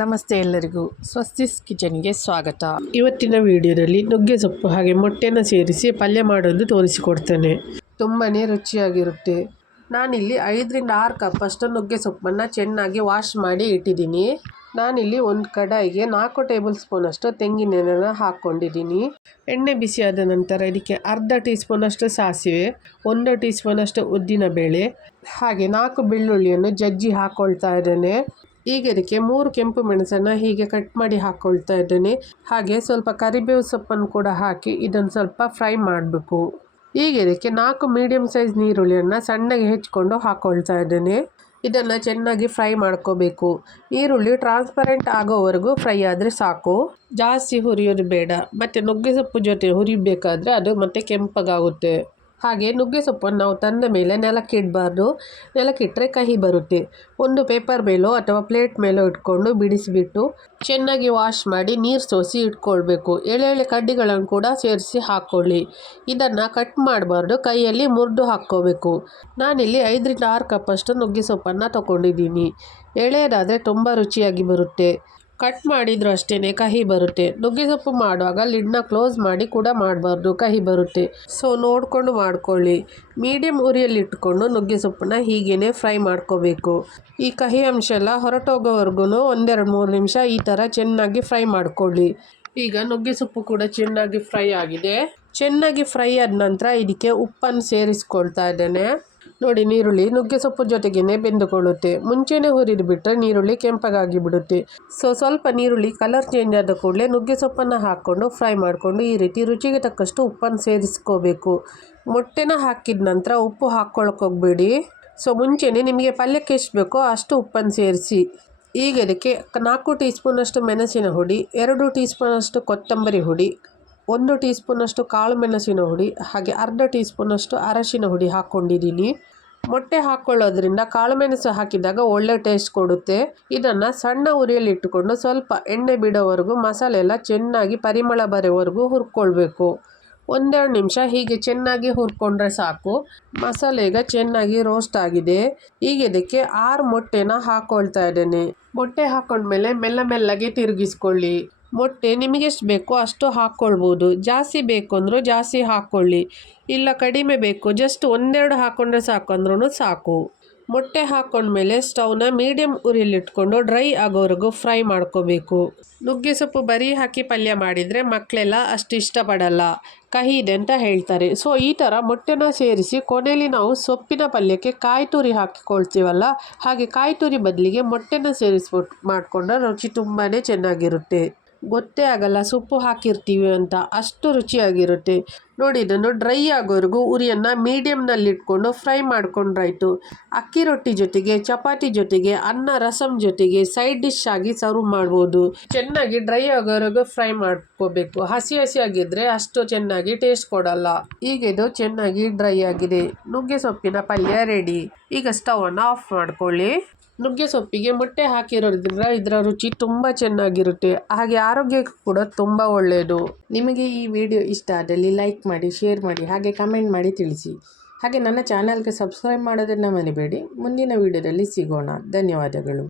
ನಮಸ್ತೆ ಎಲ್ಲರಿಗೂ ಸ್ವಸ್ತಿಸ್ ಕಿಚನ್ಗೆ ಸ್ವಾಗತ. ಇವತ್ತಿನ ವಿಡಿಯೋದಲ್ಲಿ ನುಗ್ಗೆ ಸೊಪ್ಪು ಹಾಗೆ ಮೊಟ್ಟೆನ ಸೇರಿಸಿ ಪಲ್ಯ ಮಾಡೋದು ತೋರಿಸಿಕೊಡ್ತೇನೆ. ತುಂಬಾ ರುಚಿಯಾಗಿರುತ್ತೆ. ನಾನಿಲ್ಲಿ 5ರಿಂದ 6 ಕಪ್ ಅಷ್ಟು ನುಗ್ಗೆ ಸೊಪ್ಪನ್ನು ಚೆನ್ನಾಗಿ ವಾಶ್ ಮಾಡಿ ಇಟ್ಟಿದ್ದೀನಿ. ನಾನಿಲ್ಲಿ ಒಂದು ಕಡಾಯಿಗೆ 4 ಟೇಬಲ್ ಸ್ಪೂನ್ ಅಷ್ಟು ತೆಂಗಿನ ಎಣ್ಣೆನ ಹಾಕ್ಕೊಂಡಿದ್ದೀನಿ. ಎಣ್ಣೆ ಬಿಸಿಯಾದ ನಂತರ ಇದಕ್ಕೆ ಅರ್ಧ ಟೀ ಸ್ಪೂನ್ ಅಷ್ಟು ಸಾಸಿವೆ, 1 ಟೀ ಸ್ಪೂನ್ ಅಷ್ಟು ಉದ್ದಿನ ಬೇಳೆ ಹಾಗೆ 4 ಬೆಳ್ಳುಳ್ಳಿಯನ್ನು ಜಜ್ಜಿ ಹಾಕ್ಕೊಳ್ತಾ ಇದ್ದೇನೆ. ಈಗ ಇದಕ್ಕೆ 3 ಕೆಂಪು ಮೆಣಸನ್ನು ಹೀಗೆ ಕಟ್ ಮಾಡಿ ಹಾಕ್ಕೊಳ್ತಾ ಇದ್ದೇನೆ. ಹಾಗೆ ಸ್ವಲ್ಪ ಕರಿಬೇವು ಸೊಪ್ಪನ್ನು ಕೂಡ ಹಾಕಿ ಇದನ್ನು ಸ್ವಲ್ಪ ಫ್ರೈ ಮಾಡಬೇಕು. ಈಗ ಇದಕ್ಕೆ 4 ಮೀಡಿಯಮ್ ಸೈಜ್ ನೀರುಳ್ಳಿಯನ್ನು ಸಣ್ಣಗೆ ಹೆಚ್ಚಿಕೊಂಡು ಹಾಕ್ಕೊಳ್ತಾ ಇದ್ದೇನೆ. ಇದನ್ನು ಚೆನ್ನಾಗಿ ಫ್ರೈ ಮಾಡ್ಕೋಬೇಕು. ಈರುಳ್ಳಿ ಟ್ರಾನ್ಸ್ಪರೆಂಟ್ ಆಗೋವರೆಗೂ ಫ್ರೈ ಆದರೆ ಸಾಕು, ಜಾಸ್ತಿ ಹುರಿಯೋದು ಬೇಡ. ಮತ್ತು ನುಗ್ಗೆ ಸೊಪ್ಪು ಜೊತೆ ಹುರಿಬೇಕಾದ್ರೆ ಅದು ಮತ್ತೆ ಕೆಂಪಗಾಗುತ್ತೆ. ಹಾಗೆ ನುಗ್ಗೆ ಸೊಪ್ಪನ್ನು ನಾವು ತಂದ ಮೇಲೆ ನೆಲಕ್ಕೆ ಇಡಬಾರ್ದು, ನೆಲಕ್ಕಿಟ್ಟರೆ ಕಹಿ ಬರುತ್ತೆ. ಒಂದು ಪೇಪರ್ ಮೇಲೋ ಅಥವಾ ಪ್ಲೇಟ್ ಮೇಲೋ ಇಟ್ಕೊಂಡು ಬಿಡಿಸಿಬಿಟ್ಟು ಚೆನ್ನಾಗಿ ವಾಶ್ ಮಾಡಿ ನೀರು ಸೋಸಿ ಇಟ್ಕೊಳ್ಬೇಕು. ಎಳೆ ಕಡ್ಡಿಗಳನ್ನು ಕೂಡ ಸೇರಿಸಿ ಹಾಕ್ಕೊಳ್ಳಿ. ಇದನ್ನು ಕಟ್ ಮಾಡಬಾರ್ದು, ಕೈಯಲ್ಲಿ ಮುರಿದು ಹಾಕ್ಕೋಬೇಕು. ನಾನಿಲ್ಲಿ 5ರಿಂದ 6 ಕಪ್ ಅಷ್ಟು ನುಗ್ಗೆ ಸೊಪ್ಪನ್ನು ತೊಗೊಂಡಿದ್ದೀನಿ. ಎಳೆಯದಾದರೆ ತುಂಬ ರುಚಿಯಾಗಿ ಬರುತ್ತೆ. ಕಟ್ ಮಾಡಿದರೂ ಅಷ್ಟೇ ಕಹಿ ಬರುತ್ತೆ. ನುಗ್ಗೆ ಸೊಪ್ಪು ಮಾಡುವಾಗ ಲಿಡ್ನ ಕ್ಲೋಸ್ ಮಾಡಿ ಕೂಡ ಮಾಡಬಾರ್ದು, ಕಹಿ ಬರುತ್ತೆ. ಸೊ ನೋಡಿಕೊಂಡು ಮಾಡ್ಕೊಳ್ಳಿ. ಮೀಡಿಯಮ್ ಉರಿಯಲ್ಲಿ ಇಟ್ಕೊಂಡು ನುಗ್ಗೆ ಸೊಪ್ಪನ್ನ ಹೀಗೇ ಫ್ರೈ ಮಾಡ್ಕೋಬೇಕು. ಈ ಕಹಿ ಅಂಶ ಎಲ್ಲ ಹೊರಟೋಗೋವರೆಗೂ 1-2-3 ನಿಮಿಷ ಈ ಥರ ಚೆನ್ನಾಗಿ ಫ್ರೈ ಮಾಡ್ಕೊಳ್ಳಿ. ಈಗ ನುಗ್ಗೆ ಸೊಪ್ಪು ಕೂಡ ಚೆನ್ನಾಗಿ ಫ್ರೈ ಆಗಿದೆ. ಚೆನ್ನಾಗಿ ಫ್ರೈ ಆದ ನಂತರ ಇದಕ್ಕೆ ಉಪ್ಪನ್ನು ಸೇರಿಸ್ಕೊಳ್ತಾ ಇದ್ದೇನೆ. ನೋಡಿ, ನೀರುಳ್ಳಿ ನುಗ್ಗೆ ಸೊಪ್ಪು ಜೊತೆಗೇನೆ ಬೆಂದುಕೊಳ್ಳುತ್ತೆ. ಮುಂಚೆನೇ ಹುರಿದು ಬಿಟ್ಟರೆ ನೀರುಳ್ಳಿ ಕೆಂಪಗಾಗಿ ಬಿಡುತ್ತೆ. ಸೊ ಸ್ವಲ್ಪ ನೀರುಳ್ಳಿ ಕಲರ್ ಚೇಂಜ್ ಆದ ಕೂಡಲೇ ನುಗ್ಗೆ ಸೊಪ್ಪನ್ನು ಹಾಕ್ಕೊಂಡು ಫ್ರೈ ಮಾಡಿಕೊಂಡು ಈ ರೀತಿ ರುಚಿಗೆ ತಕ್ಕಷ್ಟು ಉಪ್ಪನ್ನು ಸೇರಿಸ್ಕೋಬೇಕು. ಮೊಟ್ಟೆನ ಹಾಕಿದ ನಂತರ ಉಪ್ಪು ಹಾಕ್ಕೊಳಕ್ಕೆ ಹೋಗಬೇಡಿ. ಸೊ ಮುಂಚೆನೇ ನಿಮಗೆ ಪಲ್ಯಕ್ಕೆ ಎಷ್ಟು ಬೇಕೋ ಅಷ್ಟು ಉಪ್ಪನ್ನು ಸೇರಿಸಿ. ಈಗ ಇದಕ್ಕೆ 4 ಟೀ ಸ್ಪೂನಷ್ಟು ಮೆಣಸಿನ ಹುಡಿ, 2 ಟೀ ಸ್ಪೂನಷ್ಟು ಕೊತ್ತಂಬರಿ ಹುಡಿ, 1 ಟೀ ಸ್ಪೂನಷ್ಟು ಕಾಳು ಮೆಣಸಿನ ಹುಡಿ ಹಾಗೆ ಅರ್ಧ ಟೀ ಸ್ಪೂನಷ್ಟು ಅರಶಿನ ಹುಡಿ ಹಾಕ್ಕೊಂಡಿದ್ದೀನಿ. ಮೊಟ್ಟೆ ಹಾಕ್ಕೊಳ್ಳೋದ್ರಿಂದ ಕಾಳು ಮೆಣಸು ಹಾಕಿದಾಗ ಒಳ್ಳೆ ಟೇಸ್ಟ್ ಕೊಡುತ್ತೆ. ಇದನ್ನು ಸಣ್ಣ ಉರಿಯಲ್ಲಿ ಇಟ್ಟುಕೊಂಡು ಸ್ವಲ್ಪ ಎಣ್ಣೆ ಬಿಡೋವರೆಗೂ ಮಸಾಲೆ ಎಲ್ಲ ಚೆನ್ನಾಗಿ ಪರಿಮಳ ಬರೋವರೆಗೂ ಹುರ್ಕೊಳ್ಬೇಕು. 1-2 ನಿಮಿಷ ಹೀಗೆ ಚೆನ್ನಾಗಿ ಹುರ್ಕೊಂಡ್ರೆ ಸಾಕು. ಮಸಾಲೆ ಈಗ ಚೆನ್ನಾಗಿ ರೋಸ್ಟ್ ಆಗಿದೆ. ಈಗ ಇದಕ್ಕೆ 6 ಮೊಟ್ಟೆನ ಹಾಕ್ಕೊಳ್ತಾ ಇದ್ದೇನೆ. ಮೊಟ್ಟೆ ಹಾಕ್ಕೊಂಡ್ಮೇಲೆ ಮೆಲ್ಲಗೆ ತಿರುಗಿಸ್ಕೊಳ್ಳಿ. ಮೊಟ್ಟೆ ನಿಮಗೆಷ್ಟು ಬೇಕೋ ಅಷ್ಟು ಹಾಕ್ಕೊಳ್ಬೋದು. ಜಾಸ್ತಿ ಬೇಕು ಅಂದರೂ ಜಾಸ್ತಿ ಹಾಕ್ಕೊಳ್ಳಿ, ಇಲ್ಲ ಕಡಿಮೆ ಬೇಕು ಜಸ್ಟ್ 1-2 ಹಾಕ್ಕೊಂಡ್ರೆ ಸಾಕು ಅಂದ್ರೂ ಸಾಕು. ಮೊಟ್ಟೆ ಹಾಕ್ಕೊಂಡ್ಮೇಲೆ ಸ್ಟವ್ನ ಮೀಡಿಯಮ್ ಉರಿಯಲ್ಲಿ ಇಟ್ಕೊಂಡು ಡ್ರೈ ಆಗೋವರೆಗೂ ಫ್ರೈ ಮಾಡ್ಕೋಬೇಕು. ನುಗ್ಗೆ ಸೊಪ್ಪು ಬರೀ ಹಾಕಿ ಪಲ್ಯ ಮಾಡಿದರೆ ಮಕ್ಕಳೆಲ್ಲ ಅಷ್ಟು ಇಷ್ಟಪಡಲ್ಲ, ಕಹಿ ಇದೆ ಅಂತ ಹೇಳ್ತಾರೆ. ಸೊ ಈ ಥರ ಮೊಟ್ಟೆನ ಸೇರಿಸಿ ಕೊನೆಯಲ್ಲಿ ನಾವು ಸೊಪ್ಪಿನ ಪಲ್ಯಕ್ಕೆ ಕಾಯಿ ತುರಿ ಹಾಕಿಕೊಳ್ತೀವಲ್ಲ, ಹಾಗೆ ಕಾಯಿ ತುರಿ ಬದಲಿಗೆ ಮೊಟ್ಟೆನ ಸೇರಿಸ್ಬಿಟ್ಟು ಮಾಡಿಕೊಂಡ್ರೆ ರುಚಿ ತುಂಬಾ ಚೆನ್ನಾಗಿರುತ್ತೆ. ಗೊತ್ತೇ ಆಗಲ್ಲ ಸೊಪ್ಪು ಹಾಕಿರ್ತೀವಿ ಅಂತ, ಅಷ್ಟು ರುಚಿಯಾಗಿರುತ್ತೆ. ನೋಡಿ, ಇದನ್ನು ಡ್ರೈ ಆಗೋವರೆಗೂ ಉರಿಯನ್ನು ಮೀಡಿಯಮ್ನಲ್ಲಿ ಇಟ್ಕೊಂಡು ಫ್ರೈ ಮಾಡ್ಕೊಂಡ್ರಾಯ್ತು. ಅಕ್ಕಿ ರೊಟ್ಟಿ ಜೊತೆಗೆ, ಚಪಾತಿ ಜೊತೆಗೆ, ಅನ್ನ ರಸಂ ಜೊತೆಗೆ ಸೈಡ್ ಡಿಶ್ ಆಗಿ ಸರ್ವ್ ಮಾಡ್ಬೋದು. ಚೆನ್ನಾಗಿ ಡ್ರೈ ಆಗೋವರೆಗೂ ಫ್ರೈ ಮಾಡ್ಕೋಬೇಕು. ಹಸಿಯಾಗಿದ್ದರೆ ಅಷ್ಟು ಚೆನ್ನಾಗಿ ಟೇಸ್ಟ್ ಕೊಡಲ್ಲ. ಈಗ ಇದು ಚೆನ್ನಾಗಿ ಡ್ರೈ ಆಗಿದೆ. ನುಗ್ಗೆ ಸೊಪ್ಪಿನ ಪಲ್ಯ ರೆಡಿ. ಈಗ ಸ್ಟವನ್ನು ಆಫ್ ಮಾಡ್ಕೊಳ್ಳಿ. ನುಗ್ಗೆ ಸೊಪ್ಪಿಗೆ ಮೊಟ್ಟೆ ಹಾಕಿರೋದ್ರಿಂದ ಇದರ ರುಚಿ ತುಂಬ ಚೆನ್ನಾಗಿರುತ್ತೆ, ಹಾಗೆ ಆರೋಗ್ಯಕ್ಕೂ ಕೂಡ ತುಂಬ ಒಳ್ಳೆಯದು. ನಿಮಗೆ ಈ ವಿಡಿಯೋ ಇಷ್ಟ ಆದಲ್ಲಿ ಲೈಕ್ ಮಾಡಿ, ಶೇರ್ ಮಾಡಿ ಹಾಗೆ ಕಮೆಂಟ್ ಮಾಡಿ ತಿಳಿಸಿ. ಹಾಗೆ ನನ್ನ ಚಾನಲ್ಗೆ ಸಬ್ಸ್ಕ್ರೈಬ್ ಮಾಡೋದನ್ನು ಮರಿಬೇಡಿ. ಮುಂದಿನ ವಿಡಿಯೋದಲ್ಲಿ ಸಿಗೋಣ. ಧನ್ಯವಾದಗಳು.